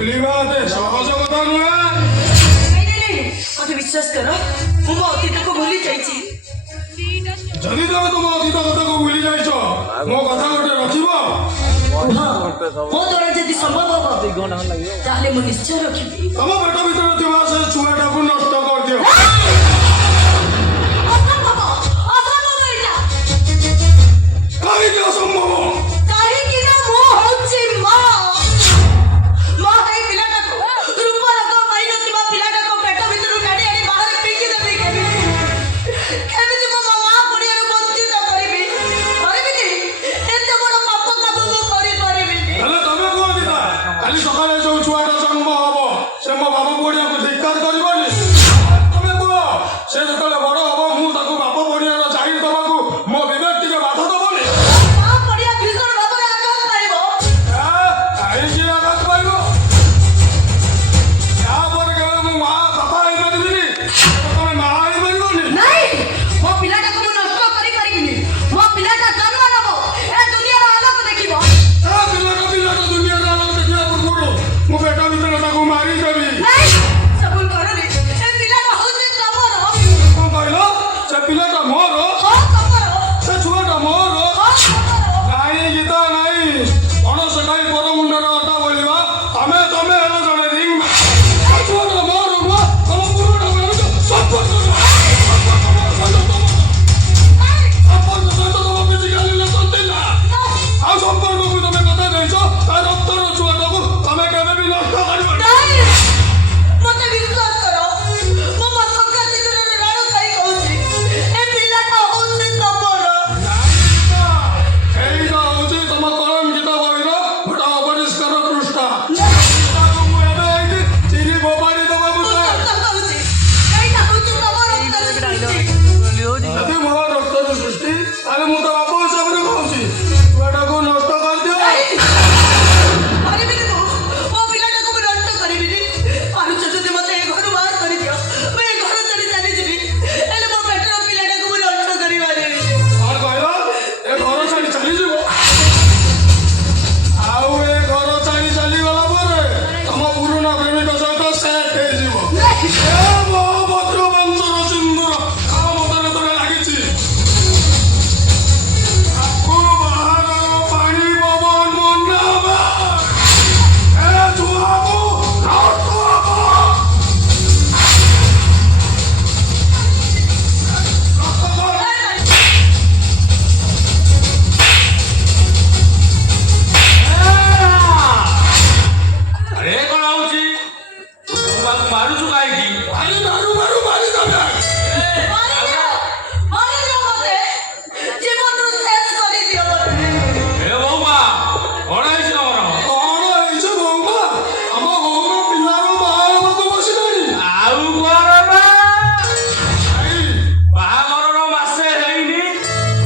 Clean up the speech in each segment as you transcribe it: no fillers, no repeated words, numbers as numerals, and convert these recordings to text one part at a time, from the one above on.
ଭୁଲିବା ଏତେ ସହଜ କଥା ନୁହେଁ। ମତେ ବିଶ୍ୱାସ କର, ମୁଁ ମୋ ଅତୀତକୁ ଭୁଲି ଯାଇଛି। ଯଦି ତମେ ତୁମ ଅତୀତ କଥାକୁ ଭୁଲି ଯାଇଛ, ମୋ କଥା ଗୋଟେ ରଖିବ। ମୋ ଦ୍ୱାରା ଯଦି ସମ୍ଭବ ହବ ତାହେଲେ ମୁଁ ନିଶ୍ଚୟ ରଖିବି। ତମ ପେଟ ଭିତରେ ଥିବା ସେ ଛୁଆଟାକୁ ନଷ୍ଟ କରିଦିଅ। ଅସମ୍ଭବ, ଅସମ୍ଭବ ଏଇଟା। କାହିଁକି ଅସମ୍ଭବ? କାହିଁକି ନା ମୁଁ ହଉଛି ମା। ମା ଏଇ ପିଲାଟାକୁ, ରୂପ ରୋଗ ପାଇନଥିବା ପିଲାଟାକୁ ପେଟ ଭିତରୁ କାଢି ଆଣି ବାହାରେ ଫିଙ୍ଗି ଦେବି କେମିତି? କେମିତି ମୋ ମା ପଡ଼ିଆରୁ ବଞ୍ଚିତ କରିବି? କରିବି କି? ଏତେ ବଡ଼ ପାପ କାମ ମୁଁ କରିପାରିବିନି। ହେଲେ ତମେ କୁହ ଗୀତା, କାଲି ସକାଳେ ଯୋଉ ଛୁଆଟା ଜନ୍ମ ହବ ସେ ମୋ ବାପ ପଡ଼ିଆକୁ ଧିକ୍କାର କରିବନି? ତମେ କୁହ, ସେ ଯେତେବେଳେ ବଡ ହବ ମୁଁ ତାକୁ ବାପ ପଡ଼ିଆର ଜାହିର ଦବାକୁ ମୋ ବିବେକ ଟିକେ ବାଧା ଦବନି? ମା ପଡ଼ିଆ ଭୀଷଣ ଭାବରେ ଆଘାତ ପାଇବ। କାହିଁକି ଆଘାତ ପାଇବ? ତାପରେ କେବେ ମୁଁ ମା ବାପା ହେଇପାରିବିନି, ତମେ ମା ହେଇପାରିବନି। ନାଇଁ, ମୋ ପିଲାଟାକୁ ମୁଁ ନଷ୍ଟ କରିପାରିବିନି। ମୋ ପିଲାଟା ଜନ୍ମ ନେବ, ଏ ଦୁନିଆର ଆଲୋକ ଦେଖିବ। ପିଲାଟା ଦୁନିଆର ଆଲୋକ ଦେଖିବା ପୂର୍ବରୁ ମୁଁ ପେଟ ଭିତରେ ତାକୁ ମାରିଦେବି। ନାଇଁ, ସେ ଭୁଲ କରନି। ଏ ପିଲାଟା ହଉଛି ତମର। କଣ କହିଲ? ସେ ପିଲାଟା ମୋର, ହଁ ତମର, ସେ ଛୁଆଟା ମୋର। ହଁ ତମର। ନାଇଁ ଗୀତା ନାଇଁ, କଣ ସେଟାଇ ପର ମୁଣ୍ଡରେ ଅଟା ବୋଳିବା? ତମେ ହେଲ ଜଣେ ରିଙ୍ଗ। ଛୁଆଟା ମୋର ନୁହଁ, ତମ ପୁରୁଣା ସମ୍ପର୍କ ସହିତ ତମ ଫିଜିକାଲି ରିଲେସନ ଥିଲା। ଆଉ ସମ୍ପର୍କକୁ ତମେ କଥା ଦେଇଛ, ତା ରକ୍ତର ଛୁଆଟାକୁ ତମେ କେବେ ବି ନଷ୍ଟ କରିବନି। ନାଇଁ, ମତେ ବିଶ୍ୱାସ କର, ମୋ ମା ସକା ଶୀଘ୍ରରେ ରାଣ ଖାଇ କହୁଛି, ଏ ପିଲାଟା ହଉଛି ତମର। ଏଇଟା ହଉଛି ତମ କଳଙ୍କିତ ବହିର ଗୋଟେ ଅପରିଷ୍କାର ପୃଷ୍ଠା। ନାଇଁ, ତାକୁ ମୁଁ ଏବେ ଏଇଠି ଚିରି ଫୋପାଡ଼ି ଦେବାକୁ ମୁଁ ଚାହେଁ। ସତ କହୁଛି, ଏଇଟା ହଉଛି ତମ ରକ୍ତର ସୃଷ୍ଟି। ଯଦି ମୋ ରକ୍ତର ସୃଷ୍ଟି, ତାହେଲେ ମୁଁ ତ ବାପ ହିସାବରେ କହୁଛି, ଛୁଆଟାକୁ ନଷ୍ଟ କରିଦିଅ। କରିବିନି ମୁଁ, ମୋ ପିଲାଟାକୁ ମୁଁ ନଷ୍ଟ କରିବିନି। ପାରୁଛ ଯଦି ମତେ ଏ ଘରୁ ବାହାର କରିଦିଅ, ମୁଁ ଏ ଘର ଛାଡ଼ି ଚାଲିଯିବି। ହେଲେ ମୋ ପେଟର ପିଲାଟାକୁ ମୁଁ ନଷ୍ଟ କରିପାରିବିନି। କଣ କହିଲ? ଏ ଘର ଛାଡ଼ି ଚାଲିଯିବ? ଆଉ ଏ ଘର ଛାଡ଼ି ଚାଲିଗଲା ପରେ ତମ ପୁରୁଣା ପ୍ରେମିକ ସହିତ ସେଟ୍ ହେଇଯିବ। ଏ ମୋ ଭଦ୍ରବଂଶର ସିନ୍ଦୁର ଆମ ମତରେ ତୋରେ ଲାଗିଛି। ତାକୁ ବାହାରର ପାଣି ପବନ ମନାବା। ଏ ଛୁଆକୁ ନଷ୍ଟ ହବ। ଆରେ କଣ ହଉଛି? ତୁ ବୋଉମାକୁ ମାରୁଛୁ କାହିଁକି? ମାରି ଦେବେ। ମାରିଦିଅ, ମାରିଦିଅ ମତେ। ଜୀବନରୁ ଶେଷ କରିଦିଅ ମତେ। ଏ ବୋଉମା, କଣ ହେଇଛି ତମର? କଣ ହେଇଛି ବୋଉମା? ଆମ ବୋଉମା ପିଲାର ବାହା ହେବାକୁ ବସିଲାଣି। ଆଉ କଣ ବା? ଭାଇ, ବାହାଘରର ମାସେ ହେଇନି,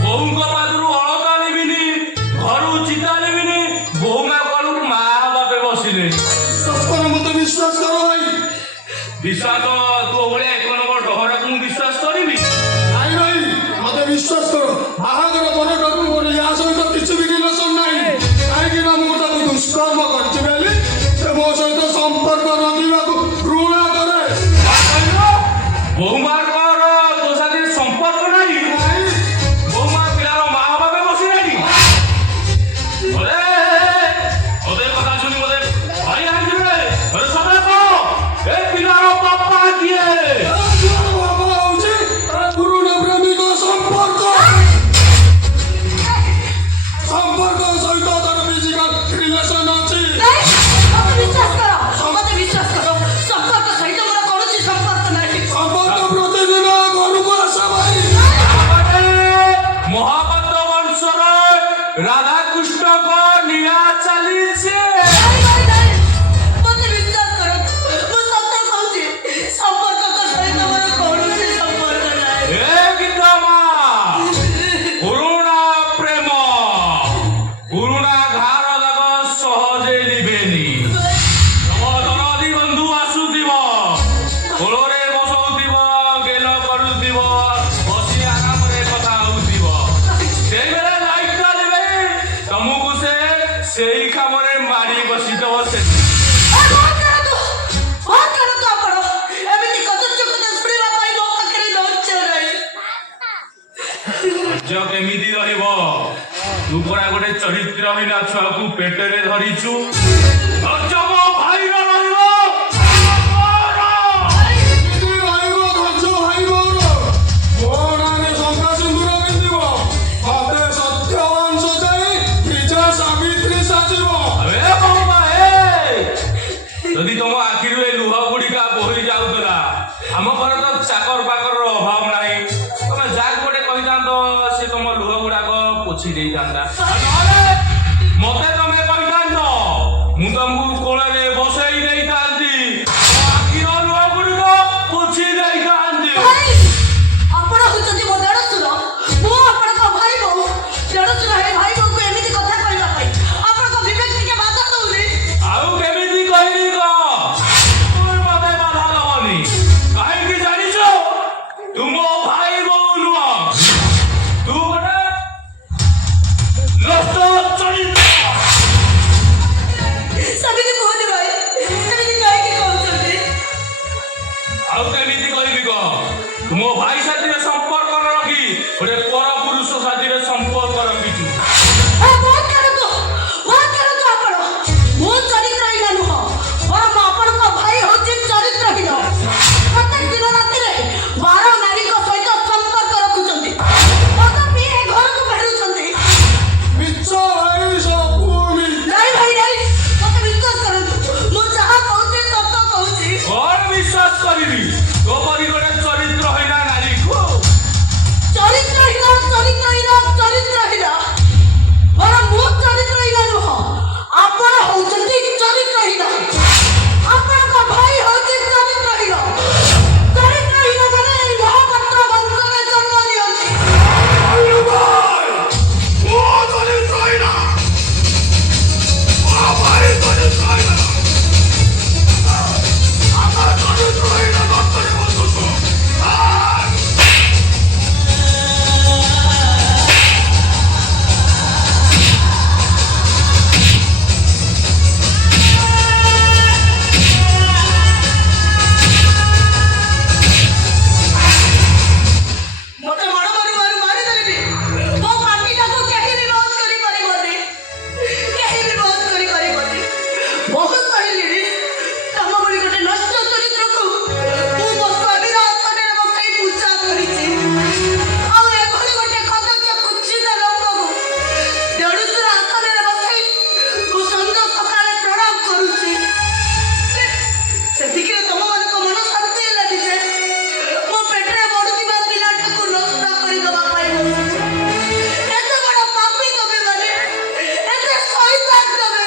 ବୋଉଙ୍କ ପାଦରୁ ଅଳତା ନେବିନି, ଘରୁ ଚିତା ନେବିନି, ବୋଉମା କଳୁ ମା ବାପେ ବସିଲେ। ମତେ ବିଶ୍ୱାସ କର ଭାଇ। ବିଶ୍ୱାସ? ତୋ ଭଳିଆ ଏକ ନମ୍ବର ଡହରାକୁ ମୁଁ ବିଶ୍ୱାସ କରିବି? ଭାଇ ମତେ ବିଶ୍ୱାସ କର, ବାହାଘର ପରଠାରୁ ମୋର ୟା ସହିତ କିଛି ବି ରିଲେସନ ନାହିଁ। କାହିଁକି ନା ମୁଁ ତାକୁ ଦୁଷ୍କର୍ମ କରିଛି ବୋଲି ସେ ମୋ ସହିତ ସମ୍ପର୍କ ରଖିବାକୁ ଘୃଣା କରେ। ବୋଉମାଙ୍କର ତୋ ସାଥିରେ ସମ୍ପର୍କ ନାହିଁ? ଭାଇ, ବୋଉମା ପିଲାର ମା ବାପେ ବସିଲେଣି? ওদের কথা শুনি বলে ভাই আসবে সবাই এ পিলার বাপা দিয়ে ଚରିତ୍ରହୀନା ଛୁଆକୁ ପେଟରେ ଧରିଛୁ ଧୈର୍ଯ୍ୟ ମୋ ଭାଇର ରହିବ ଏମିତି ରହିବ ଧୈର୍ଯ୍ୟ ଭାଇ ମୋର। ମୋ ନାଁରେ ଶଙ୍ଖା ସିନ୍ଦୁର ପିନ୍ଧିବ, ମତେ ସତ୍ୟବାନ ସଜାଇ ନିଜେ ସାବିତ୍ରୀ ସାଜିବ। ଏ ବୋଉମା ଏ ଯଦି ତମ ଆଖିରୁ ଏ ଲୁହ ଗୁଡିକା ବୋହି ଯାଉଥିଲା, ଆମ ଘରେ ତ ଚାକର ବାକରର ଅଭାବ ନାହିଁ, ତମେ ଯାହାକୁ ଗୋଟେ କହିଥାନ୍ତ ସେ ତମ ଲୁହ ଗୁଡାକ ପୋଛି ଦେଇଥାନ୍ତା। ନହେଲେ ମତେ ତମେ କହିଥାନ୍ତ, ମୁଁ ତମକୁ କୋଳରେ ବସେଇ ଦେଇଥାନ୍ତି, ମୋ ଆଖିର ଲୁହ ଗୁଡିକ ପୋଛି ଦେଇଥାନ୍ତି। ଭାଇ, ଆପଣ ହଉଛନ୍ତି ମୋ ଦେଢଶୁର। ମୁଁ ଆପଣଙ୍କ ଭାଇ ବୋହୂ। ଦେଢଶୁର ହେଇ ଭାଇ ବୋହୂକୁ ଏମିତି କଥା କହିବା ପାଇଁ ଆପଣଙ୍କ ବିବେକ ଟିକେ ବାଧା ଦଉନି? ଆଉ କେମିତି କହିବି କହ? ତୁମେ ମତେ ବାଧା ଦବନି କାହିଁକି ଜାଣିଛ? ତୁ ମୋ ଭାଇ ବୋଉ ନୁହଁ, ତୁ ଗୋଟେ ନଷ୍ଟ ଚରିତ୍ର। ସେମିତି କୁହନି ଭାଇ, ସେମିତି କାହିଁକି କହୁଛନ୍ତି? ଆଉ କେମିତି କହିବି କହ? ତୁ ମୋ ଭାଇ ସାଥିରେ ସମ୍ପର୍କ ନ ରଖି ଗୋଟେ ପର ପୁରୁଷ ସାଥିରେ ସମ୍ପର୍କ ରଖିଛୁ। ବହୁତ ଖେଳକ ଆପଣ। ମୁଁ ଚରିତ୍ରହୀନ ନୁହଁ, ବରଂ ଆପଣଙ୍କ ଭାଇ ହଉଛି ଚରିତ୍ରହୀନ। ପ୍ରତ୍ୟେକ ଦିନ ରାତିରେ 12 ନାରୀଙ୍କ ସହିତ ସମ୍ପର୍କ ରଖୁଛନ୍ତି, ମଦ ପିଇ ଏ ଘରକୁ ଫେରୁଛନ୍ତି। ମିଛ ଭାଇ ସବୁ ମିଛ। ନାଇଁ ଭାଇ ନାଇଁ, ମତେ ବିଶ୍ୱାସ କରନ୍ତୁ, ମୁଁ ଯାହା କହୁଛି ସତ କହୁଛି। କଣ ବିଶ୍ୱାସ କରିବି ତୋ ପରି ଗୋଟେ ଚରିତ୍ରହୀନା ନାରୀକୁ? ଚରିତ୍ରହୀନ ବରଂ ମୁଁ ଚରିତ୍ରହୀନ ନୁହଁ, ଆପଣ ହଉଛନ୍ତି ଚରିତ୍ରହୀନ। ଆପଣଙ୍କ ଭାଇ ହଉଛି ଚରିତ୍ରହୀନ। ଚରିତ୍ରହୀନ ମାନେ ଏଇ ମହାପାତ୍ର ବଂଶରେ ଜନ୍ମ ନିଅନ୍ତି। ମତେ ମାରିଦେଲି। ମୋ ପାଟିଟାକୁ କେହି ବି ବନ୍ଦ କରିପାରିବନି। ବହୁତ କହିଲିଣି, ତମ ଭଳି ଗୋଟେ ନଷ୍ଟ ଚରିତ୍ରକୁ ମୁଁ ମୋ ସ୍ୱାମୀର ଆସନରେ ବସାଇ ପୂଜା କରିଛି। ଆଉ ଏଭଳି ଗୋଟେ କଦର୍ଯ୍ୟ କୁଚ୍ଛିତ ଲୋକକୁ ଦେଢଶୁର ଆସନରେ ବସାଇ ମୁଁ ସଞ୍ଜ ସକାଳେ ପ୍ରଣାମ କରୁଛି। ସେତିକିରେ ତମମାନଙ୍କ ମନ ଶାନ୍ତି ହେଲାନି ଯେ ମୋ ପେଟରେ ବଢୁଥିବା ପିଲାଟାକୁ ନଷ୍ଟ କରିଦେବା ପାଇଁ ବସିଛି। ଏତେ ବଡ଼ ପାପୀ ତମେ ମାନେ, ଏତେ ଶୈତାନ ତମେ।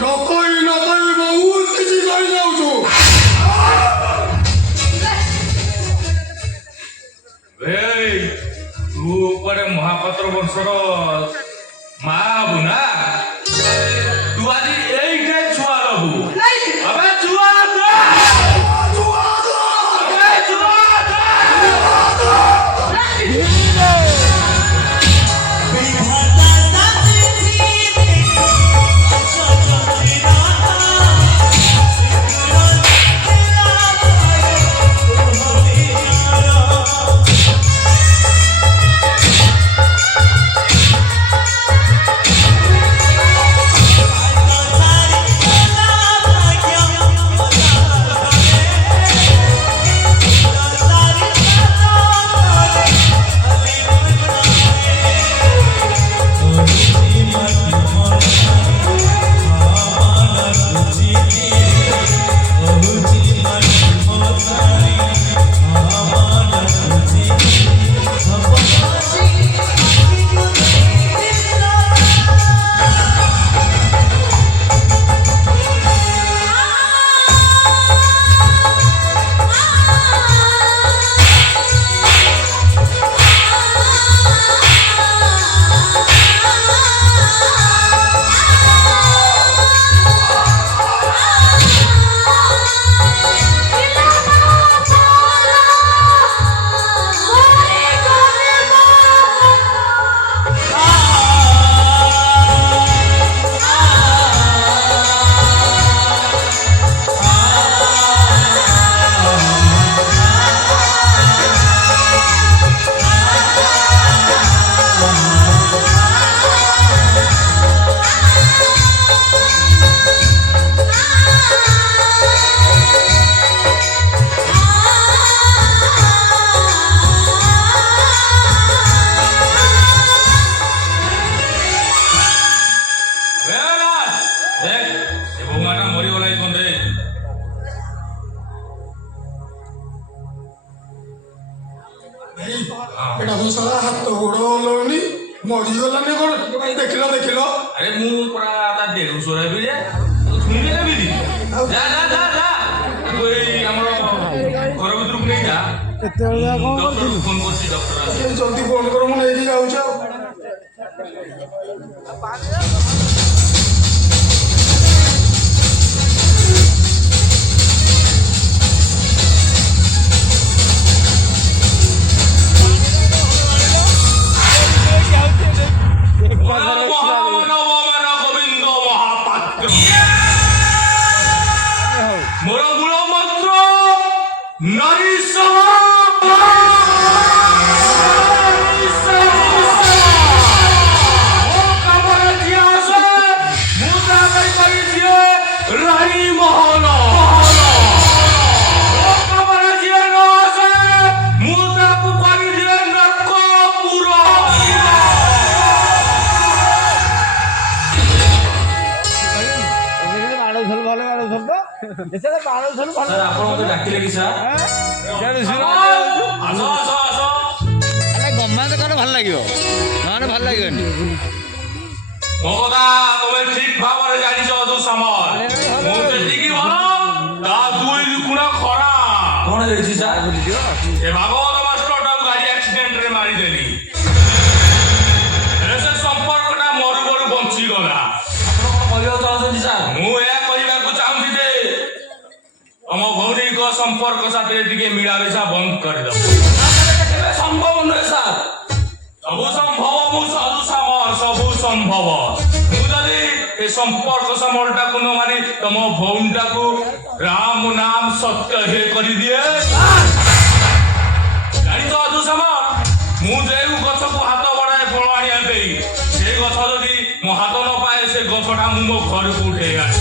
ନ କହି ବହୁତ କିଛି କହିଯାଉଛୁ। ଏଇ ତୁ କୁଆଡେ ମହାପାତ୍ର ବଂଶର ମା ହବୁ ନା? ତୁ ଆଜି ଏଇଠେ ଛୁଆ ହବୁ। ନାଇଁ, ଆବେ ଛୁଆ ଦେ! ଆବେ ଛୁଆ ଦେ! Thank you. ବଉମାଟା ମରିଗଲା କନ୍ଦେ ଏଟା ତ ସାରା ହାତ ଗୋଡ ହଲଉନି ମରିଗଲାନି କଣ ଟିକେ ଭାଇ ଦେଖିଲ ଦେଖିଲ ଆରେ ମୁଁ ପୁରା ତା ଦେଢଶହ ହେବି ଯେ ଶୁଣିଲେ ନେବି ଯା ଯା ଯା ଯା ତାକୁ ଏଇ ଆମର ଘର ଭିତରକୁ ନେଇ ଯା ଡକ୍ଟରକୁ ଫୋନ କରୁଛି ଡକ୍ଟର ଆସିବ ଟିକେ ଜଲ୍ଦି ଫୋନ କର ମୁଁ ନେଇକି ଯାଉଛି ଆଉ গোবিন্দ মহাপাত্র মোর মূল মন্ত্র নারী সভা রানী মহল ଆପଣ ମତେ ଡାକିଲେ କି ସାର୍ ଆସ ଆସ ଆସ ଗମେଣ୍ଟ କଲେ ଭଲ ଲାଗିବ ନହେଲେ ଭଲ ଲାଗିବନି ମୋ କଥା ତମେ ଠିକ ଭାବରେ ଜାଣିଛ ତୁ ସମର ମୁଁ ଯେତିକି ଭଲ ତା ଦୁଇ ଗୁଣ ଖରାପ କଣ ହେଇଛି ସାର୍ ଏ ଭାଗବତ ମାଷ୍ଟରଟାକୁ ଗାଡି ଆକ୍ସିଡେଣ୍ଟରେ ମାରିଦେଲି ହେଲେ ସେ ସମ୍ପର୍କଟା ମରୁ ମରୁ ବଞ୍ଚିଗଲା ଆପଣ କଣ କହିବାକୁ ଚାହୁଁଛନ୍ତି ସାର୍ ମୁଁ ଏହା କହିବାକୁ ଚାହୁଁଛି ଯେ ତମ ଭୌତିକ ସମ୍ପର୍କ ସାଥିରେ ଟିକେ ମିଳାମିଶା ବନ୍ଦ କରିଦବ କେବେ ସମ୍ଭବ ନୁହେଁ ସାର୍ ସବୁ ସମ୍ଭବ ମୁଁ ସାଧୁ ସାମର ସବୁ ସମ୍ଭବ ମୁଁ ଯଦି ଏ ସମ୍ପର୍କ ସମରଟାକୁ ନ ମାରି ତମ ଭଉଣୀଟାକୁ ରାମ ନାମ ସତ୍ୟ ହେ କରିଦିଏ ଜାଣିଛ ସାଧୁ ସାମର ମୁଁ ଯେଉଁ ଗଛକୁ ହାତ ବଢାଏ ଫଳ ଆଣିବା ପାଇଁ ସେ ଗଛ ଯଦି ମୋ ହାତ ନ ପାଏ ସେ ଗଛଟା ମୁଁ ମୋ ଘରକୁ ଉଠେଇ ଆଣେ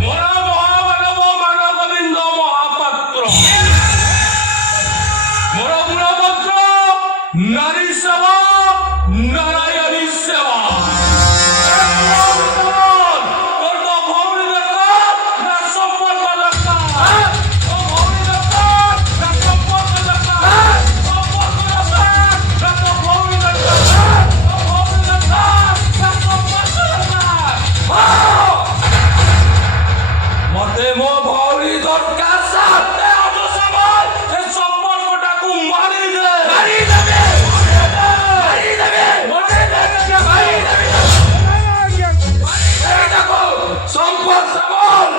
ମୋର ମହାମାନବ ମାନ ଗୋବିନ୍ଦ ମହାପାତ୍ର ମୋର ମୂଳ ମନ୍ତ୍ର ନାରୀ ସେବା নারায়ণী সেবা তোর তো ভৌরি দরকার না সম্পর্ক দরকার ও ভৌরি দরকার না সম্পর্ক দরকার সম্পর্ক দরকার না তো ভৌরি দরকার ও ভৌরি দরকার না সম্পর্ক দরকার মতে মো ভৌরি দরকার সাথে আজ সবাই এই সম্পর্কটাকে মারি দেবে সম্পদ সবল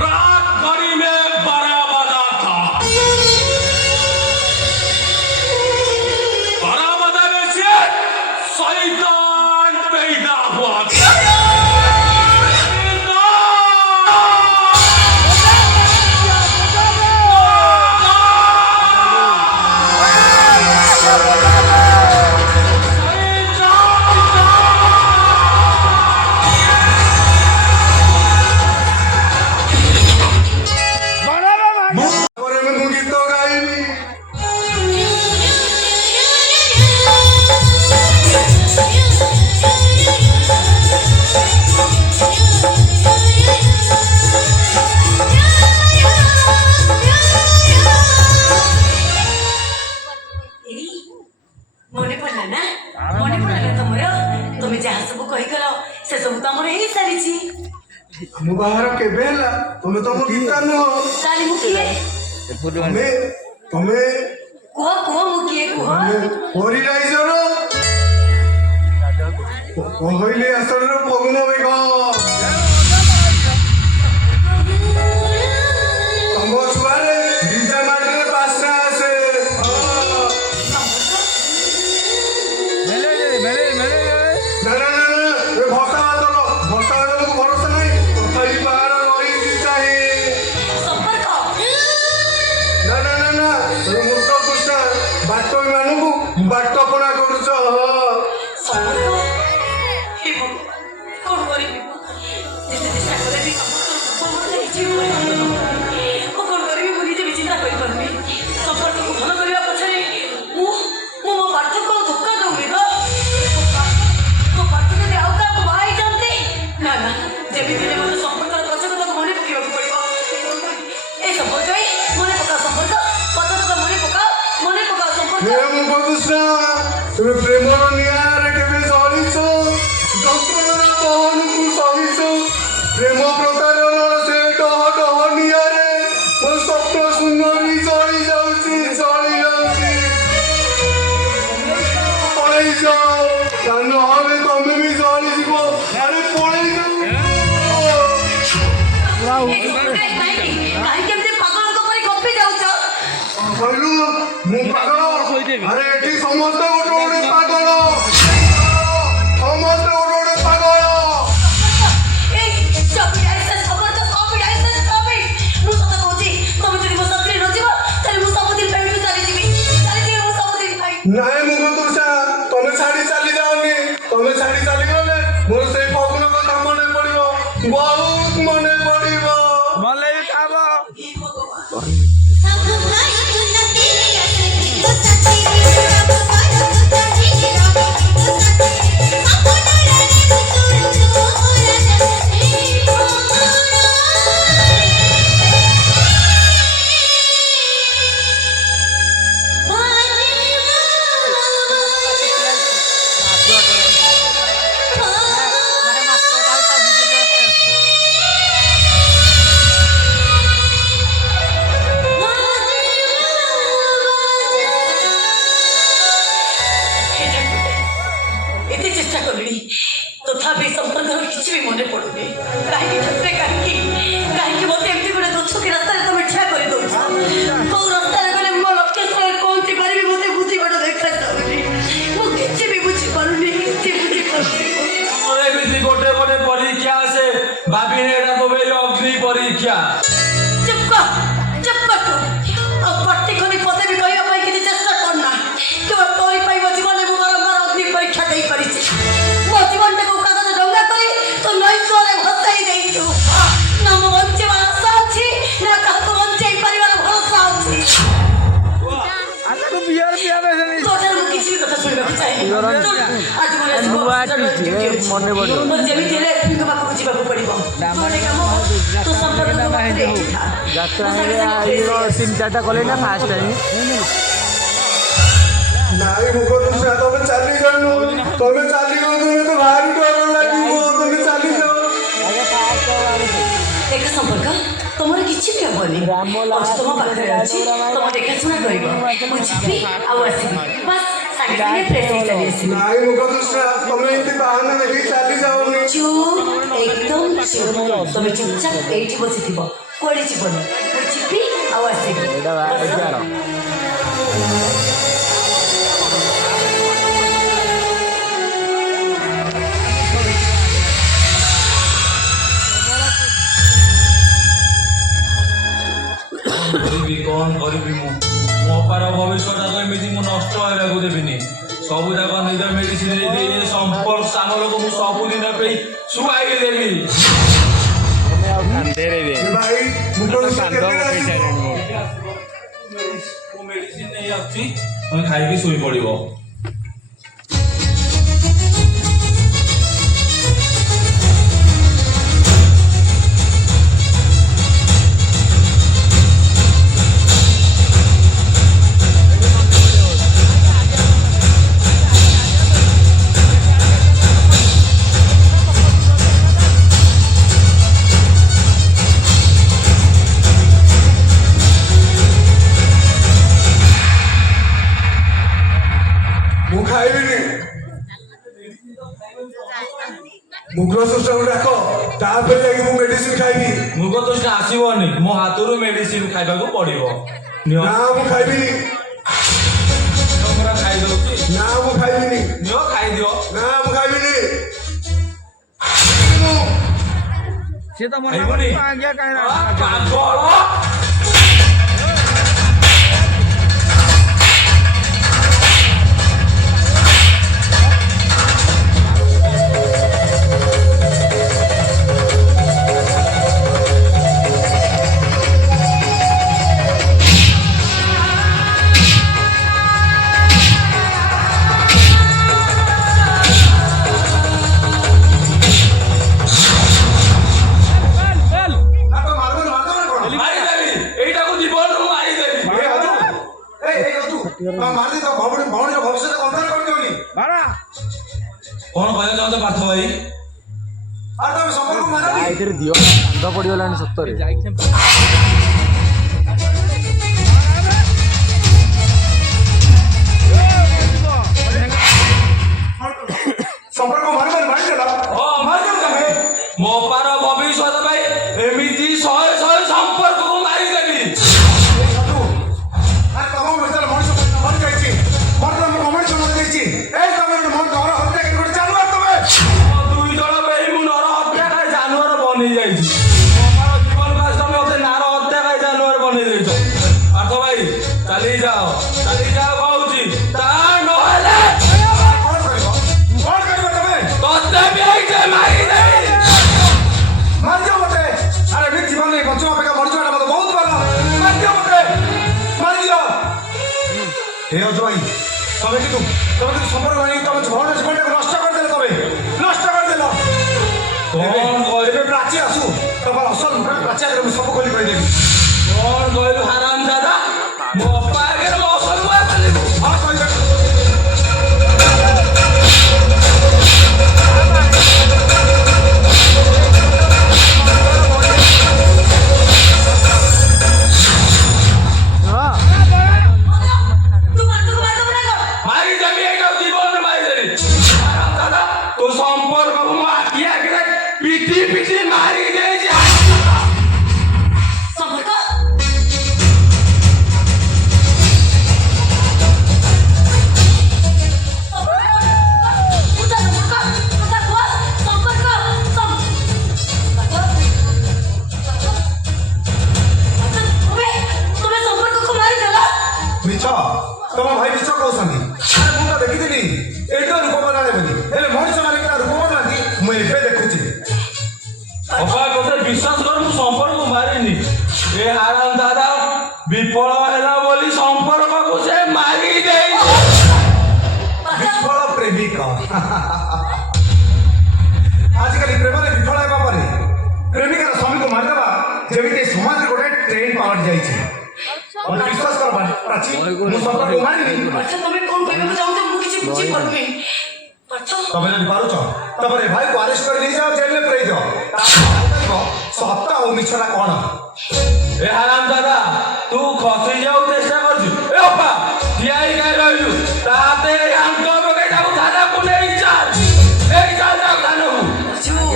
रात भरी में 12 बजा था 12 बजे से शैतान पैदा हुआ ପରେ ମୁଁ ଗୀତ ଗାଇବି মনে পড়লা না মনে পড়লা না তোমার তুমি যাହା ସବୁ କହିଗଲ ସେ ସବୁ ତ ଆମର ହେଇ ସାରିଛି ଆମ ବାହାର କେବେ ହେଲା ତମେ ତମ ଗୀତା ନୁହଁ ତାହେଲେ ମୁଁ କିଏ ତମେ ତମେ କୁହ କୁହ ମୁଁ କିଏ କୁହ ହରିରାଇଜର କହିଲେ ଆସନରେ ଫଗୁନ ମେଘ ତମ ଛୁଆରେ ଡିଜା ମାଟିରେ ବାସ୍ନା ଆସେ ନା ନା ନା ନା ଏ ଭର୍ତ୍ତାବାଦକୁ ଭରସା ନାହିଁ ତଥାପି ବାହାର ରହିଛି ଚାହେଁ ସମ୍ପର୍କ ନା ନା ନା ନା ମୂର୍ଖ କୃଷ୍ଣା ବାଟୋଇ ମାନଙ୍କୁ ବାଟପଣା କରୁଛ ସମ୍ପର୍କ ହେ ଭଗବାନ କଣ କରିବି তুমি প্রেমর নিয়ারে কেবে জড়িছ যন্ত্রণার দহনକୁ সহিছ প্রেম প্রতারণার সে ডহ ডহ নিয়ারে ମୋ ସ୍ୱପ୍ନ ସୁନ୍ଦରୀ ଜଳି ଯାଉଛି ପଳେଇ ଯାଅ ତା ନହେଲେ ତମେ ବି ଜଳିଯିବ ଆରେ ପଳେଇ ଯାଅ କାହିଁକି ଏମିତି ପାଗଳଙ୍କ ପରି ଗପି ଯାଉଛ? କହିଲୁ ମୁଁ ପାଗଳ ଆରେ ଏଠି ସମସ୍ତେ ଗୋଟେ ଗୋଟେ ପାଗଳ ସମସ୍ତେ ଗୋଟେ ଗୋଟେ ପାଗଳ এই সবই আইসে খবর তো সবই আইসে সবই ମୁଁ ସତ କହୁଛି ତମେ ଯଦି ମୋ ସାଥିରେ ନ ଯିବ ତାହେଲେ ମୁଁ ସବୁଦିନ ପାଇଁ ଏଠୁ ଚାଲିଯିବି ମୁଁ ସବୁଦିନ ପାଇଁ। ନାଇଁ ମୁଗ ଦୋଷା ତମେ ଛାଡି ଚାଲି ଯାଅନି ତମେ ଛାଡି ଚାଲିଗଲେ ମୋର ସେଇ ଫଗୁଣ କଥା ମନେ ପଡିବ ବହୁତ ମନେ ପଡିବ ମଲେ ବି ଖାବ ଏତେ ଚେଷ୍ଟା କଲିଣି ତଥାପି ସମ୍ପର୍କର କିଛି ବି ମନେ ପଡୁନି କାହିଁକି ଠାକୁରେ କାହିଁକି କାହିଁକି ମତେ ଏମିତି ଗୋଟେ ଗଛକି ରାସ୍ତାରେ ତମେ ଠିଆ କରିଦଉଛ କୋଉ ରାସ୍ତାରେ ଗଲେ ମୋ ଲକ୍ଷ୍ୟସ୍ଥଳରେ ପହଞ୍ଚି ପାରିବି ମତେ ବୁଝିବାଟା ଦେଖାଯାଉନି ମୁଁ କିଛି ବି ବୁଝିପାରୁନି କିଛି ବୁଝିପାରୁନି ଏମିତି ଗୋଟେ ଗୋଟେ ପରୀକ୍ଷା ଆସେ ଭାବିନେ ଏଇଟା ତ ଭାଇ ଅଗ୍ନି ପରୀକ୍ଷା ଚୁପ୍ କର ତୁ ଆଉ ପାଟି ଖୋଲି ପଦେ ବି କହିବା ପାଇଁ କିଛି ଚେଷ୍ଟା କରନା କେବଳ ତୋରି ପାଇଁ ମୋ ଜୀବନରେ ମୁଁ ବାରମ୍ବାର ଅଗ୍ନି ପରୀକ୍ଷା ଦେଇପାରିଛି ମୋ ଜୀବନଟାକୁ କାଗଜ ଡଙ୍ଗା କରି ତୁ ନଈଚରେ ଭସାଇ ଦେଇଛୁ ନା ମୁଁ ବଞ୍ଚିବାର ଆଶା ଅଛି ନା କାହାକୁ ବଞ୍ଚେଇ ପାରିବାର ଭରସା ଅଛି ଆକୁ ବିୟର ପିଆ ବେଶୀ ତୋଠାରୁ ମୁଁ କିଛି ବି କଥା ଶୁଣିବାକୁ ଚାହେଁନି ଆଜି ମୋର ମନେ ପଡିବ ମୋର ଯେମିତି ହେଲେ ଏଫ୍ପିଙ୍କ ପାଖକୁ ଯିବାକୁ ପଡିବ ତୁ ଗୋଟେ କାମ କର, ତୁ ସମ୍ପର୍କ ଯାତ୍ରା ତିନି ଚାରିଟା କଲେ ନା ଫାଷ୍ଟ ଟାଇମ୍ ନାଇଁ ମୁଗ ଦୋଷା ତମେ ଚାଲି ଯାଉନୁ ତମେ ଚାଲିଗଲ ତମେ ତ ଭାରି ଡର ଲାଗିବ ତମେ ଚାଲିଯାଅ ଦେଖ ସମ୍ପର୍କ ତମର କିଛି ବି ହବନି ଅଛୁ ତମ ପାଖରେ ଅଛି ତମ ଦେଖାଶୁଣା କରିବ ମୁଁ ଯିବି ଆଉ ଆସିବି ବାସ୍ ସାଙ୍ଗେ ସାଙ୍ଗେ ଫ୍ରେଶ୍ ହେଇ ଚାଲି ଆସିବି ନାଇଁ ମୁଗ ଦୋଷା ତମେ ଏମିତି ବାହାନା ଦେଖି ଚାଲି ଯାଉନି ଚୁପ୍ ଏକଦମ ଚୁପ୍ ତମେ ଚୁପଚାପ ଏଇଠି ବସିଥିବ କୁଆଡ଼େ ଯିବନି ମୁଁ ଯିବି ଆଉ ଆସିବି କରିବି କଣ କରିବି ମୁଁ ମୋ ଅପାର ଭବିଷ୍ୟତଟାକୁ ଏମିତି ମୁଁ ନଷ୍ଟ ହେବାକୁ ଦେବିନି ସବୁ ଯାକ ନିଜ ମେଡିସିନ ଦେଇ ସମ୍ପର୍କ ସାନ ଲୋକ ମୁଁ ସବୁଦିନ ପାଇଁ ଶୁଆଇକି ଦେବି ଭାଇ ମୁଗ ଦୋଷା କେତେ ଆସିବ ମୁଁ ମେଡିସିନ ନେଇ ଆସୁଛି ତମେ ଖାଇକି ଶୋଇ ପଡିବ ମୁଁ ଖାଇବିନି ମୁଗ ଦୋଷାକୁ ଡାକ ତାପରେ ଯାଇକି ମୁଁ ମେଡିସିନ ଖାଇବି ମୁଗ ଦୋଷ ଆସିବନି ମୋ ହାତରୁ ମେଡିସିନ ଖାଇବାକୁ ପଡିବ ନିଅ ନା ମୁଁ ଖାଇବିନି ତମର ଖାଇଦଉଛି ନା ମୁଁ ଖାଇବିନି ନିଅ ଖାଇଦିଅ ନା ମୁଁ ଖାଇବିନି ସେ ତ ମନେ ଖାଇବନି ଆଜ୍ଞା କାହିଁ ପାଗଳ ମାରିଦେବି ମାରା କଣ କହିବାକୁ ଚାହୁଁଛ ପାର୍ଥ ଭାଇ? ଆଉ ତମେ ସମ୍ପର୍କ ମାରନି। ଏଥିରେ ଦିଅ କାନ୍ଦ ପଡ଼ିଗଲାଣି ସତରେ। ସମ୍ପର୍କ ମାରିବାରେ ମାରିଦେଲ। ମାରିଦେଲ ତମେ। ମୋ ପାର ଭବିଷ୍ୟତ ପାଇଁ ଏମିତି ଶହେ ଶହେ ସମ୍ପର୍କକୁ ମାରିଦେବି। ଆରେ ତମ ଭିତରେ ମଣିଷ ମରିଯାଇଛି। ବର୍ତ୍ତମାନ ମଣିଷ ମରିଯାଇଛି। ଏଇ ତମେ ଘର ହତ୍ୟା କରି ଗୋଟେ ଜାନୁଆର ତମେ। ଦୁଇ ଜଣ ପାଇଁ ମୁଁ ନର ହତ୍ୟାକାରୀ ଜାନୁଆର ବନେଇ ଯାଇଛି। ମୋ ପାର ଜୀବନ କାଶ ତମେ ମତେ ନାର ହତ୍ୟାକାରୀ ଜାନୁଆର ବନେଇ ଦେଇଛ। ପାର୍ଥ ଭାଇ ଚାଲି ଯାଅ କହୁଛି। ତା ନହେଲେ କଣ କରିବ ତମେ? ତତେ ବି ଏଇଠି ମାରିଦେବି। ମାରିଦିଅ ମତେ। ଆରେ ଏମିତି ଜୀବନ ନେଇ ବଞ୍ଚିବା ଅପେକ୍ଷା ମରିଯିବାଟା ମତେ ବହୁତ ଭଲ। ମାରିଦିଅ ମତେ। ମାରିଦିଅ। ହେ ଅଜୟ ଭାଇ ତମେ କିନ୍ତୁ ସମ୍ପର୍କ ଭାଇ ତମ ଘର ଜୀବନଟାକୁ ନଷ୍ଟ କରିଦେଲ। ତମେ ନଷ୍ଟ କରିଦେଲ। ଏବେ ପ୍ରାଚୀ ଆସୁ ତମ ଅସଲ ପ୍ରାଚୀ ଆଗରେ ମୁଁ ସବୁ ଖୋଲି କହିଦେବି। କଣ କହିଲୁ ହାରାମ ଦାଦା? ମୋ ଅପା ଆଗରେ ମୋ ଅସଲ ମୁହଁ ଖୋଲିବୁ? ହଁ କହିବେ। ମାରିଦେବି ଏଇଟା ଜୀବନରେ ମାରିଦେବି। ହାରାମ ଦାଦା ତୋ ସମ୍ପର୍କକୁ ମୋ ଆଖି ଆଗରେ ପିଟି ପିଟି ମାରି ଦେଇଛି। ସମ୍ପର୍କ ମିଛ ତମ ଭାଇ ମିଛ କହୁଛନ୍ତି। ଆରେ ମୁଁ ତ ଦେଖିଥିଲି ଏଇଟା ରୂପ ବଦଳାଏ ବୋଲି। ହେଲେ ମଣିଷ ମାନେ ତା ରୂପ ବଦଳାନ୍ତି ମୁଁ ଏବେ ଦେଖୁଛି। ଅପା କଥା ବିଶ୍ୱାସ କର ମୁଁ ସମ୍ପର୍କକୁ ମାରିନି। ଏ ହାରାମ ଦାଦା ବିଫଳ ହେଲା ବୋଲି ସମ୍ପର୍କକୁ ସେ ମାରି ଦେଇଛି। ବିଫଳ ପ୍ରେମିକ। ଆଜିକାଲି ପ୍ରେମରେ ବିଫଳ ହେବା ପରେ ପ୍ରେମିକାର ସ୍ୱାମୀକୁ ମାରିଦେବା ଯେମିତି ସମାଜରେ ଗୋଟେ ଟ୍ରେଣ୍ଡ ପାଲଟି ଯାଇଛି। ମତେ ବିଶ୍ୱାସ କର ପ୍ରାଚୀ ମୁଁ ସମ୍ପର୍କକୁ ମାରିନି। ଆଚ୍ଛା ତମେ କଣ କହିବାକୁ ଚାହୁଁଛ ମୁଁ କିଛି ବୁଝିପାରୁନି। ତମେ ଯଦି ପାରୁଛ ତାପରେ ଭାଇକୁ ଆରେଷ୍ଟ କରି ନେଇଯାଅ ଜେଲରେ ପୁରେଇ ଦିଅ। ସତ ଆଉ ମିଛଟା କଣ? ଏ ହାରାମ ଦାଦା ତୁ ଖସି ଯାଉ ଚେଷ୍ଟା କରୁଛୁ। ଏ ଅପା ଠିଆ ହେଇ କାହିଁ ରହିଲୁ? ତାତେ ଆଙ୍କ ପକେଇ ତାକୁ ଥାନାକୁ ନେଇ ଚାଲ। ଏଇ ଚାଲ ତାକୁ ଥାନାକୁ।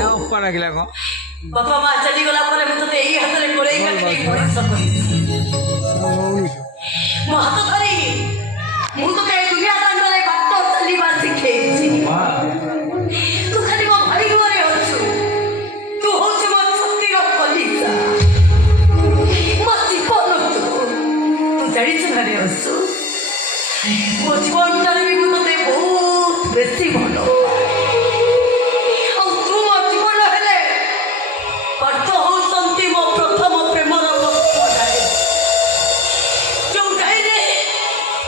ଅପା ଡାକିଲା କଣ? ବାପା ମା ଚାଲିଗଲା ପରେ ମୁଁ ତତେ ଏଇ ହାତରେ ଗୋଳେଇ କାଟି ମଣିଷ କରିଛି। ମୋ ହାତ ଧରି ମୁଁ ତତେ ଏ ଦୁନିଆ ଦାଣ୍ଡରେ ବାଟ ଚାଲିବା ଶିଖେଇଛି। ତୁ ଖାଲି ମୋ ଭାଇ ଘରେ ଅଛୁ। ତୁ ହଉଛି ମୋ ଛାତିର କଲିଜା, ମୋ ଜୀବନ। ତୁ ଜାଣିଛୁ ନା ରେ ଅଛୁ ମୋ ଜୀବନଟାରେ ବି ମୁଁ ତତେ ବହୁତ ବେଶୀ ଭଲ ପାଏ। ଆଉ ତୁ ମୋ ଜୀବନ ହେଲେ ପାର୍ଥ ହଉଛନ୍ତି ମୋ ପ୍ରଥମ ପ୍ରେମର ଗପ। ଯୋଉ ଡାଇରେ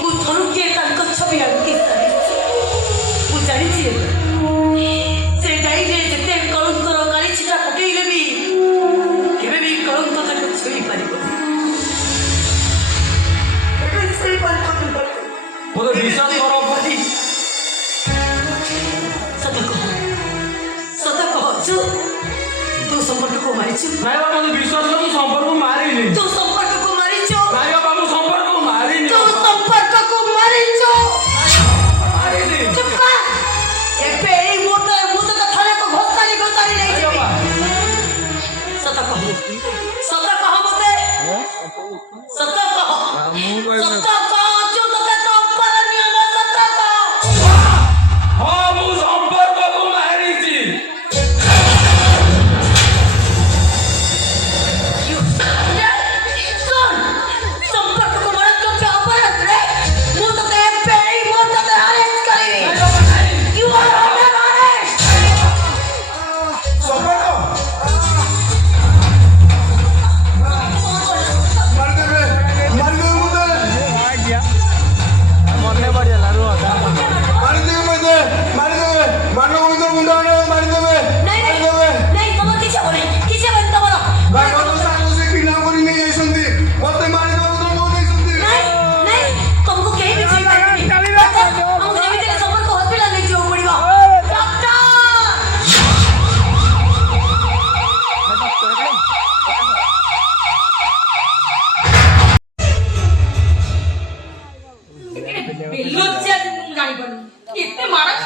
ମୁଁ ଧରୁକିଏ ତାଙ୍କ ଛବି ଆଙ୍କି ସାରିଛି। ମୁଁ ଜାଣିଛି ସେ ଡାଇରେ ଯେତେ କଳଙ୍କର କାଳିଛିଟା ପକେଇଲେ ବି କେବେ ବି କଳଙ୍କ ତାକୁ ଛୁଇଁ ପାରିବନି। ମୋତେ ବିଶ୍ୱାସ କର ଅପା। ସତ କହୁଛୁ ତୁ ସମ୍ପର୍କକୁ ମାରିଛୁ। ନାଇଁ ବାବା ମୋତେ ବିଶ୍ୱାସ କର ମୁଁ ସମ୍ପର୍କକୁ ମାରିନି। ତୁ ସମ୍ପର୍କକୁ ମାରିଛୁ। ନାଇଁ ବାବା ମୁଁ ସମ୍ପର୍କକୁ ମାରିନି। ତୁ ସମ୍ପର୍କକୁ ମାରିଛୁ। ମାରିନି। ଚୁପ କର। ଏବେ ଏଇ ମୁହୂର୍ତ୍ତରେ ମୁଁ ତତେ ଥରେକୁ ଘୋଷାରି ନେଇଯିବି। ସତ କହ ମତେ। ସତ କହ। ସତ କହୁଛୁ ତତେ ତ ଉପର ନିୟମ। ସତ କହ। ହଁ ମୁଁ ସମ୍ପର୍କକୁ ମାରିଛି। You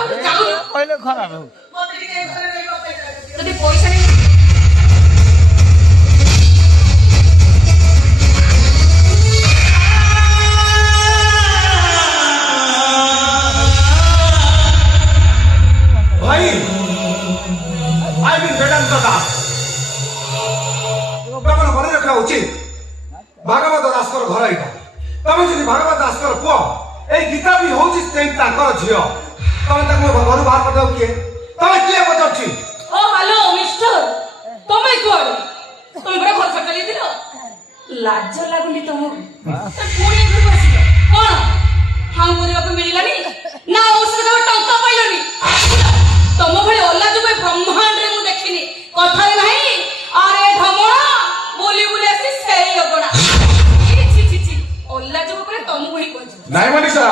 ଆଉ ତୁ ଯାଉନୁ କହିଲେ ଖରାପ ହବ। ମତେ ଟିକେ ଏ ଘରେ ରହିବା ପାଇଁ ଜାଗା ଦିଅ। ଯଦି ପଇସା ନେଇ ଭାଇ ଆଇ ବିନ୍ ବେଦାନ୍ତ ଦାସ ତମର ମନେ ରଖିବା ଉଚିତ ଭାଗବତ ଦାସଙ୍କର ଘର ଏଇଟା ତମେ ଯଦି ଭାଗବତ ଦାସଙ୍କର ପୁଅ ଏଇ ଗୀତା ବି ହଉଛି ତାଙ୍କର ଝିଅ ତମେ ତାକୁ ଘରୁ ବାହାର କରିଦେବ କିଏ ତମେ କିଏ ପଚାରୁଛି ଓ ହ୍ୟାଲୋ ମିଷ୍ଟର ତମେ କୁଆଡେ ତମେ ପୁରା ଘର ଛାଡ଼ି ଚାଲିଥିଲ ଲାଜ ଲାଗୁନି ତମକୁ ପୁଣି ଘରକୁ ଆସିଲ କଣ ହାଁ କରିବାକୁ ମିଳିଲାନି ନା ଔଷଧ ଟଙ୍କା ପାଇଲନି ତମ ଭଳି ଅଲାଜୁ ବ୍ରହ୍ମାଣ୍ଡରେ ମୁଁ ଦେଖିନି କଥାରେ ନାହିଁ ଆରେ ଢମଣା ବୁଲି ବୁଲି ଆସି ସେଇ ଅଗଣା ଅଲାଜୁ ଉପରେ ତମକୁ ହିଁ କହିଛି ନାଇଁ ମନୀଷା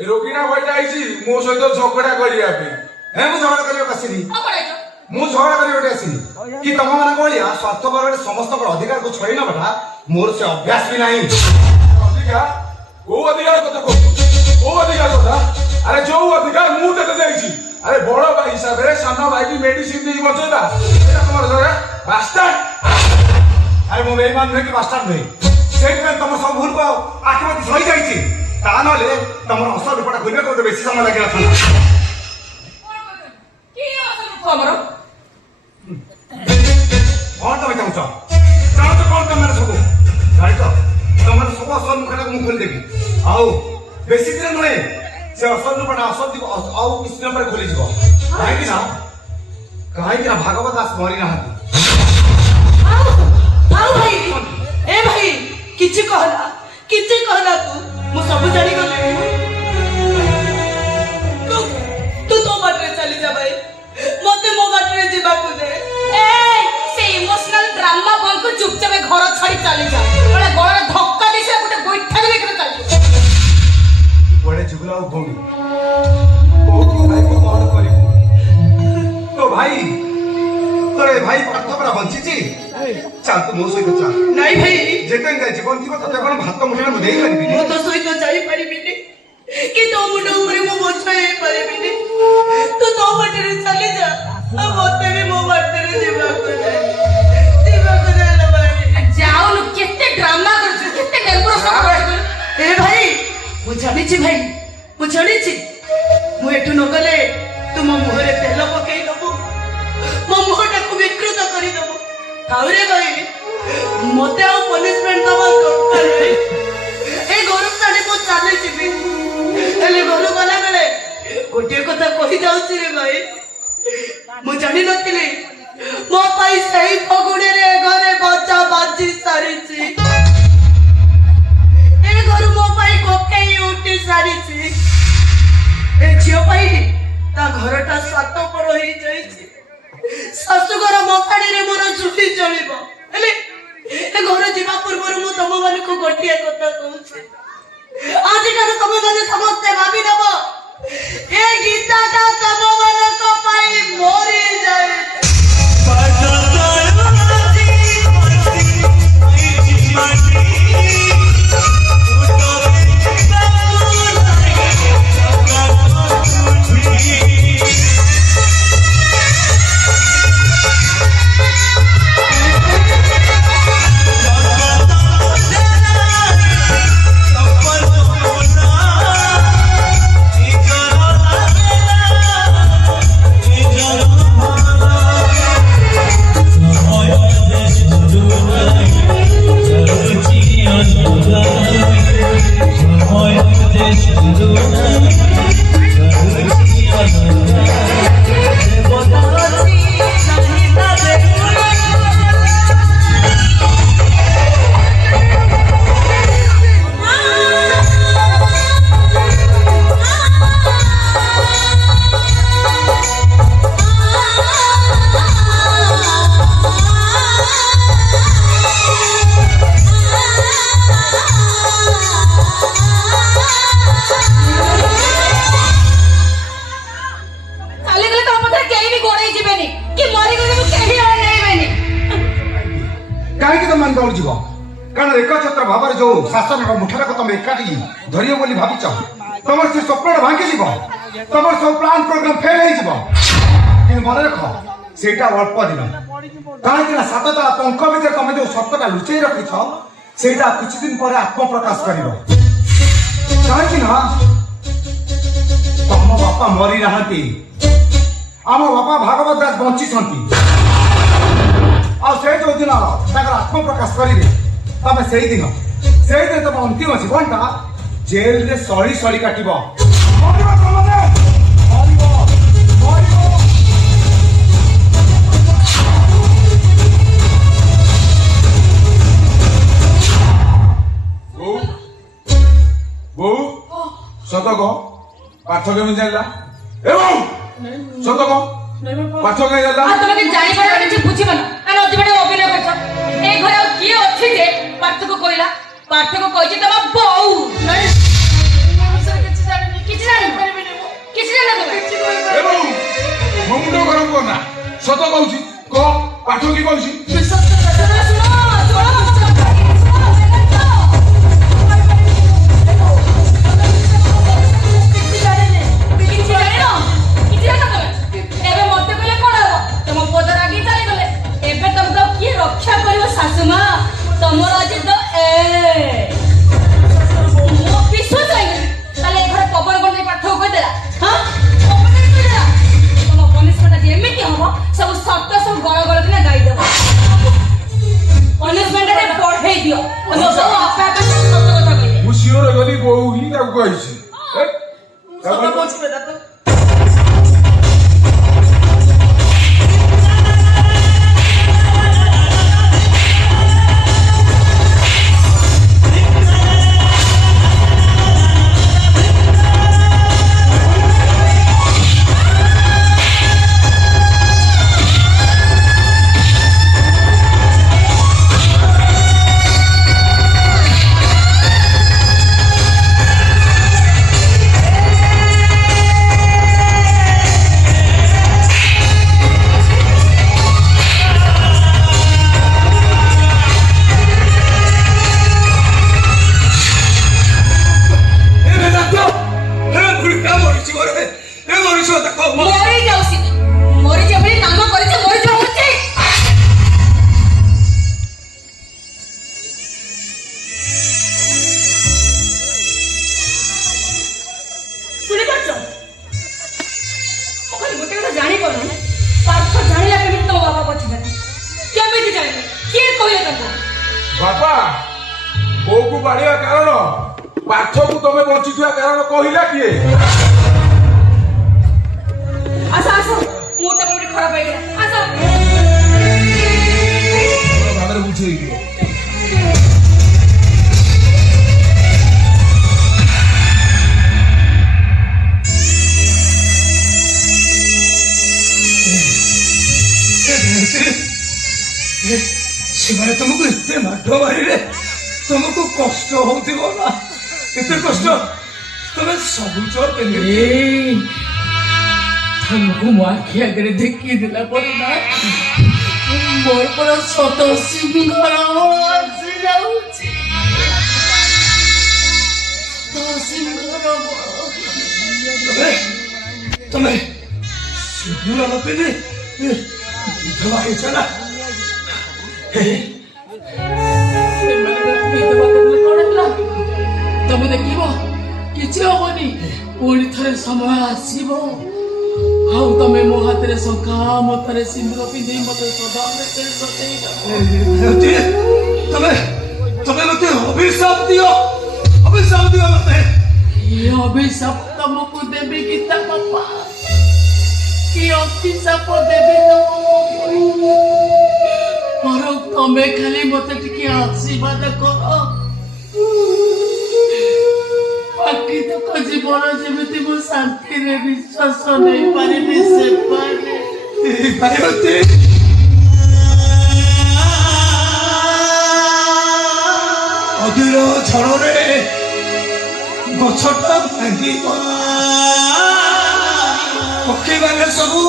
ଏ ରୋଗୀଣା ବଇଟା ହେଇଛି ମୋ ସହିତ ଝଗଡା କରିବା ପାଇଁ ମୁଁ ଝଗଡା କରିବାକୁ ଆସିନି ଆଉ କଣ ହେଇଛ ମୁଁ ଝଗଡା କରିବାକୁ ଆସିନି କି ତମ ମାନଙ୍କ ଭଳିଆ ସ୍ୱାର୍ଥପରରେ ସମସ୍ତଙ୍କର ଅଧିକାରକୁ ଛଡେଇ ନବାଟା ମୋର ସେ ଅଭ୍ୟାସ ବି ନାହିଁ ଅଧିକାର କୋଉ ଅଧିକାର କଥା କହୁଛୁ କୋଉ ଅଧିକାର କଥା ଆରେ ଯୋଉ ଅଧିକାର ମୁଁ ତତେ ଦେଇଛି ଆରେ ବଡ ଭାଇ ହିସାବରେ ସାନ ଭାଇକି ମେଡିସିନ ଦେଇ ବଞ୍ଚେଇବା ଏଇଟା ତମର ବାଷ୍ଟାର୍ଡ ଆରେ ମୁଁ ବେଇମାନ ନୁହେଁ କି ବାଷ୍ଟାର୍ଡ ନୁହେଁ ସେଇଥିପାଇଁ ତମ ସବୁ ଭୁଲକୁ ଆଉ ଆଖି ମତେ ସହିଯାଇଛି ତା ନହେଲେ ତମର ଅସଲ ରୂପଟା ଖୋଲିବାକୁ ମୋତେ ବେଶୀ ସମୟ ଲାଗିନଥାନ୍ତା କି ଅସଲ ରୂପ ଆମର କଣ ତମେ ଚାହୁଁଛ ଚାହୁଁଛ କଣ ତମେ ସବୁ ଜାଣିଛ ତମର ସବୁ ଅସଲ ମୁଖଟାକୁ ମୁଁ ଖୋଲିଦେବି ଆଉ ବେଶୀ ଦିନ ନୁହେଁ ସେ ଅସଲ ରୂପଟା ଅସଲ ଆଉ କିଛି ଦିନ ପରେ ଖୋଲିଯିବ କାହିଁକି ନା ଭାଗବତ ଦାସ ମରିନାହାନ୍ତି ଆଉ ଭାଇ ଏ ଭାଇ କିଛି କହନା ତୁ ମୁଁ ସବୁ ଜାଣିଗଲି ତୁ ତୋ ବାଟରେ ଚାଲି ଯା ଭାଇ ମତେ ମୋ ବାଟରେ ଯିବାକୁ ଦେ ସେ ଇମୋସନାଲ ଡ୍ରାମା ବନ୍ଦ ଚୁପଚାପ ଘର ଛାଡି ଚାଲି ଯା ଗଳାରେ ଧକ୍କା ଦେଇ ସେ ଗୋଟେ ଗୋଇଠା ଦେଇ ଚାଲି କୁଆଡେ ଯିବୁ ଆଉ ଭଉଣୀ କଣ କରିବୁ ତୋ ଭାଇ ତୋର ଭାଇ ପାଠ ପରା ବଞ୍ଚିଛି ଚାଲ ତୁ ମୋ ସହିତ ଚାଲ ନାଇଁ ଭାଇ ଯେତେ ଜୀବନ ଥିବ ତତେ କଣ ଭାତ ମୁଠେ ମୁଁ ଦେଇପାରିବିନି ମୁଁ ତୋ ସହିତ ଯାଇପାରିବିନି କି ତୋ ମୁଣ୍ଡ ଉପରେ ମୁଁ ବୋଝ ହେଇପାରିବିନି ତୁ ତୋ ବାଟରେ ଚାଲି ଯା ଆଉ ମତେ ବି ମୋ ବାଟରେ ଯିବାକୁ ଯାଉନୁ କେତେ ଡ୍ରାମା କରୁଛୁ କେତେ ଏ ଭାଇ ମୁଁ ଜାଣିଛି ମୁଁ ଏଠୁ ନ ଗଲେ ତୁ ମୋ ମୁହଁରେ ତେଲ ପକେଇ ଦବୁ ମୋ ମୁହଁଟାକୁ ବିକୃତ କରିଦବୁ ତାଉରେ କହିବି ମତେ ଆଉ ପନିଶମେଣ୍ଟ ଦବା ଦରକାର ନାହିଁ ଏ ଘରୁ ଛାଡି ମୁଁ ଚାଲିଯିବି ହେଲେ ଘରୁ ଗଲା ବେଳେ ଗୋଟିଏ କଥା କହି ଯାଉଛି ରେ ଭାଇ ମୁଁ ଜାଣିନଥିଲି ମୋ ପାଇଁ ସେଇ ଫଗୁଣୀରେ ଘରେ ବଜା ବାଜି ସାରିଛି ଏ ଘରୁ ମୋ ପାଇଁ କୋକେଇ ଉଠି ସାରିଛି ଏ ଝିଅ ପାଇଁ ତା ଘରଟା ସ୍ୱାର୍ଥପର ହେଇଯାଇଛି ଶାଶୁଘର ମଶାଣିରେ ମୋର ଚୁଟି ଚଳିବ ହେଲେ ଏ ଘର ଯିବା ପୂର୍ବରୁ ମୁଁ ତମ ମାନଙ୍କୁ ଗୋଟିଏ କଥା କହୁଛି ଆଜିଠାରୁ ତମେ ମାନେ ସମସ୍ତେ ଭାବି ନେବ ଏ ଗୀତାଟା ତମ ମାନଙ୍କ ପାଇଁ ମରିଯାଏ ଭାବରେ ଯୋଉ ଶାସନର ମୁଠଟାକୁ ତମେ ଏକାଠି ଧରିବ ବୋଲି ଭାବିଛ ତମର ସେ ସ୍ୱପ୍ନଟା ଭାଙ୍ଗିଯିବ ତମର ସବୁ ପ୍ଲାନ୍ ପ୍ରୋଗ୍ରାମ ଫେଲ୍ ହେଇଯିବ। କିନ୍ତୁ ମନେ ରଖ ସେଇଟା ଅଳ୍ପ ଦିନ, କାହିଁକି ନା ସାତଟା ପଙ୍କ ଭିତରେ ତମେ ଯୋଉ ସତଟା ଲୁଚେଇ ରଖିଛ ସେଇଟା କିଛି ଦିନ ପରେ ଆତ୍ମପ୍ରକାଶ କରିବ। କାହିଁକି ନା ତମ ବାପା ମରି ନାହାନ୍ତି, ଆମ ବାପା ଭାଗବତ ଦାସ ବଞ୍ଚିଛନ୍ତି। ଆଉ ସେ ଯୋଉ ଦିନ ତାଙ୍କର ଆତ୍ମପ୍ରକାଶ କରିବେ ତମେ ସେଇଦିନ ତମ ଅନ୍ତିମ ଜୀବନଟା ଜେଲରେ ସଳି ସଳି କାଟିବ। ମରିବ ତମେ, ମରିବ, ମରିବ। ବୋଉ ବୋଉ ସତ କହ ପାଠ କେମିତି ଜାଣିଲା? ଏ ବୋଉ ସତ କହ ପାଠ କେମିତି ଜାଣିଲା? ଆଉ ତମେ କି ଜାଣିପାରିବ କିଛି ବୁଝିବ ନା ଆମେ ଅତିବାଟ ଅଭିନୟ କରିଛ। এই ঘরে আর কিଏ ଅଛି ଯେ ପାର୍ଥକୁ କହିଲା? ପାର୍ଥକୁ କହିଛି ତମ ବୋଉ। କିଛି ଜାଣିପାରିବିନି, କିଛି ଜାଣିପାରିବିନି। ଏ ବୋଉ ମୋ ମୁଣ୍ଡ ଗରମ କରନା, ସତ କହୁଛି କହ ପାଠ କି କହୁଛି? রক্ষা করিব শাশুমা তোমার আজি তো মো বিশ্বাস হইনি তাহলে এই ঘরে পবন কোন পাঠ কই দেলা হ্যাঁ পবন কই দেলা তম পনিশমেন্ট আজ এমিতি হবো সব সত্য সব গড় গড় দিনা গাই দেব পনিশমেন্ট রে পড়াই দিও তম সব আপে আপে সত্য কথা কইলে ମୁଁ ସିଓର ଗଲି ବୋଉ ହିଁ ତାକୁ କହିଛି। সত্য বলছি বেটা তো ବାପା ବୋଉକୁ ବାଡିବା କାରଣ ପାଠକୁ ତମେ ବଞ୍ଚିଥିବା କାରଣ କହିଲା କିଏ? ଆସ ଆସ ମୁହୂର୍ତ୍ତ କୋଉଠି ଖରାପ ହେଇଗଲା ଆସ ଭାବରେ ବୁଝେଇ ଦିଅ। ସେମାନେ ତମକୁ ଏତେ ମାଡ ମାରିଲେ ତମକୁ କଷ୍ଟ ହଉଥିବ ନା? ଏତେ କଷ୍ଟ ତମେ ସବୁଜ ତମକୁ ମୋ ଆଖି ଆଗରେ ଦେଖି ଦେଲା ପରେ ନା ମୋର ପୁରା ସତ ସିଂହର ଆସି ଯାଉଛି। ତମେ ସିନ୍ଦୁର ଲପେଇଲେ ବିଧବା ହେଇଛ ନା? ତମେ ଦେଖିବ କିଛି ହବନି, ପୁଣି ଥରେ ସମୟ ଆସିବ ଆଉ ତମେ ମୋ ହାତରେ ଶଙ୍ଖା ମଥାରେ ସିନ୍ଦୁର ପିନ୍ଧେଇ ମତେ ତମେ ମତେ ଅଭିଶାପ ଦିଅ, ଅଭିଶାପ ଦିଅ ମତେ। ଏ ଅଭିଶାପ ତମକୁ ଦେବି ଗୀତା ବାପା, କି ଅଭିଶାପ ଦେବି ତମକୁ? ବରଂ ତମେ ଖାଲି ମତେ ଟିକେ ଆଶୀର୍ବାଦ କର। ବାକି ତକ ଜୀବନ ଯେମିତି ମୁଁ ଶାନ୍ତିରେ ବିଶ୍ୱାସ ନେଇପାରିବି ସେପାରେ। ଅଧୀର ଝଡ଼ରେ ଗଛଟା ଭାଙ୍ଗିବ, ପକ୍ଷୀମାନେ ସବୁ